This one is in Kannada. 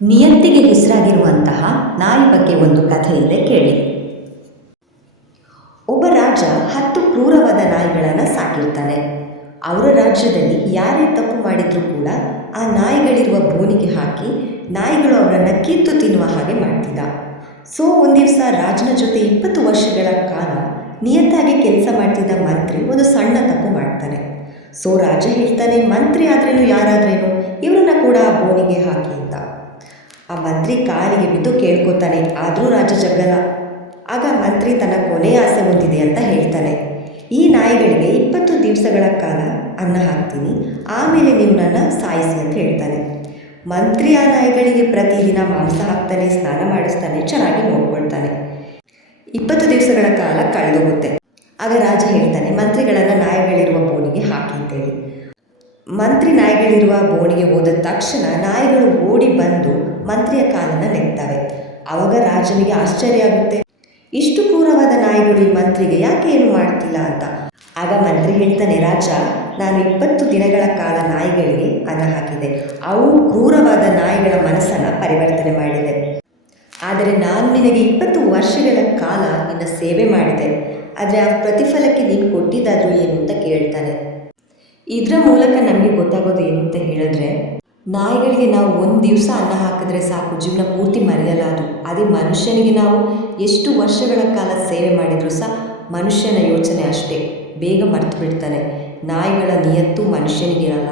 ನಿಯತ್ತಿಗೆ ಹೆಸರಾಗಿರುವಂತಹ ನಾಯಿ ಬಗ್ಗೆ ಒಂದು ಕಥೆ ಇದೆ ಕೇಳಿ. ಒಬ್ಬ ರಾಜ 10 ಕ್ರೂರವಾದ ನಾಯಿಗಳನ್ನು ಸಾಕಿರ್ತಾನೆ. ಅವರ ರಾಜ್ಯದಲ್ಲಿ ಯಾರೇ ತಪ್ಪು ಮಾಡಿದರೂ ಕೂಡ ಆ ನಾಯಿಗಳಿರುವ ಬೋನಿಗೆ ಹಾಕಿ ನಾಯಿಗಳು ಅವರನ್ನು ಕಿತ್ತು ತಿನ್ನುವ ಹಾಗೆ ಮಾಡ್ತಿದ್ದ. ಒಂದು ದಿವಸ ರಾಜನ ಜೊತೆ 20 ವರ್ಷಗಳ ಕಾಲ ನಿಯತ್ತಾಗಿ ಕೆಲಸ ಮಾಡ್ತಿದ್ದ ಮಂತ್ರಿ ಒಂದು ಸಣ್ಣ ತಪ್ಪು ಮಾಡ್ತಾನೆ. ರಾಜ ಹೇಳ್ತಾನೆ, ಮಂತ್ರಿ ಆದ್ರೇನು ಯಾರಾದ್ರೇನು ಇವರನ್ನ ಕೂಡ ಆ ಬೋನಿಗೆ ಹಾಕಿ ಅಂತ. ಆ ಮಂತ್ರಿ ಕಾಲಿಗೆ ಬಿದ್ದು ಕೇಳ್ಕೊತಾನೆ, ಆದರೂ ರಾಜ ಜಗ್ಗಲ್ಲ. ಆಗ ಮಂತ್ರಿ ತನ್ನ ಕೊನೆಯ ಆಸೆ ಹೊಂದಿದೆ ಅಂತ ಹೇಳ್ತಾನೆ, ಈ ನಾಯಿಗಳಿಗೆ 20 ದಿವಸಗಳ ಕಾಲ ಅನ್ನ ಹಾಕ್ತೀನಿ, ಆಮೇಲೆ ನೀವು ನನ್ನ ಸಾಯಿಸಿ ಅಂತ ಹೇಳ್ತಾನೆ. ಮಂತ್ರಿ ಆ ನಾಯಿಗಳಿಗೆ ಪ್ರತಿದಿನ ಮಾಂಸ ಹಾಕ್ತಾನೆ, ಸ್ನಾನ ಮಾಡಿಸ್ತಾನೆ, ಚೆನ್ನಾಗಿ ನೋಡ್ಕೊಳ್ತಾನೆ. 20 ದಿವಸಗಳ ಕಾಲ ಕಳೆದೋಗುತ್ತೆ. ಆಗ ರಾಜ ಹೇಳ್ತಾನೆ, ಮಂತ್ರಿಗಳನ್ನು ನಾಯಿಗಳಿರುವ ಬೋನಿಗೆ ಹಾಕಿ ಅಂತೇಳಿ. ಮಂತ್ರಿ ನಾಯಿಗಳಿರುವ ಬೋನಿಗೆ ಹೋದ ತಕ್ಷಣ ನಾಯಿಗಳು ಓಡಿ ಬಂದು ಮಂತ್ರಿಯ ಕಾಲನ್ನು ನೆಕ್ತವೆ. ಆವಾಗ ರಾಜನಿಗೆ ಆಶ್ಚರ್ಯ ಆಗುತ್ತೆ, ಇಷ್ಟು ಕ್ರೂರವಾದ ನಾಯಿಗಳು ಈ ಮಂತ್ರಿಗೆ ಯಾಕೆ ಏನು ಮಾಡ್ತಿಲ್ಲ ಅಂತ. ಆಗ ಮಂತ್ರಿ ಹೇಳ್ತಾನೆ, ರಾಜ, ನಾನು 20 ದಿನಗಳ ಕಾಲ ನಾಯಿಗಳಿಗೆ ಅನ್ನ ಹಾಕಿದೆ. ಅವು ಕ್ರೂರವಾದ ನಾಯಿಗಳ ಮನಸ್ಸನ್ನು ಪರಿವರ್ತನೆ ಮಾಡಿದೆ. ಆದರೆ ನಾನು ನಿನಗೆ 20 ವರ್ಷಗಳ ಕಾಲ ನಿನ್ನ ಸೇವೆ ಮಾಡಿದೆ, ಆದರೆ ಆ ಪ್ರತಿಫಲಕ್ಕೆ ನೀನು ಕೊಟ್ಟಿದ್ದಾದರೂ ಏನು ಅಂತ ಕೇಳ್ತಾನೆ. ಇದರ ಮೂಲಕ ನಮಗೆ ಗೊತ್ತಾಗೋದು ಏನು ಅಂತ ಹೇಳಿದ್ರೆ, ನಾಯಿಗಳಿಗೆ ನಾವು ಒಂದು ದಿವಸ ಅನ್ನ ಹಾಕಿದ್ರೆ ಸಾಕು, ಜೀವನ ಪೂರ್ತಿ ಮರೆಯಲಾದು. ಅದೇ ಮನುಷ್ಯನಿಗೆ ನಾವು ಎಷ್ಟು ವರ್ಷಗಳ ಕಾಲ ಸೇವೆ ಮಾಡಿದರೂ ಸಹ ಮನುಷ್ಯನ ಯೋಚನೆ ಅಷ್ಟೇ, ಬೇಗ ಮರ್ತು ಬಿಡ್ತಾನೆ. ನಾಯಿಗಳ ನಿಯತ್ತು ಮನುಷ್ಯನಿಗಿರಲ್ಲ.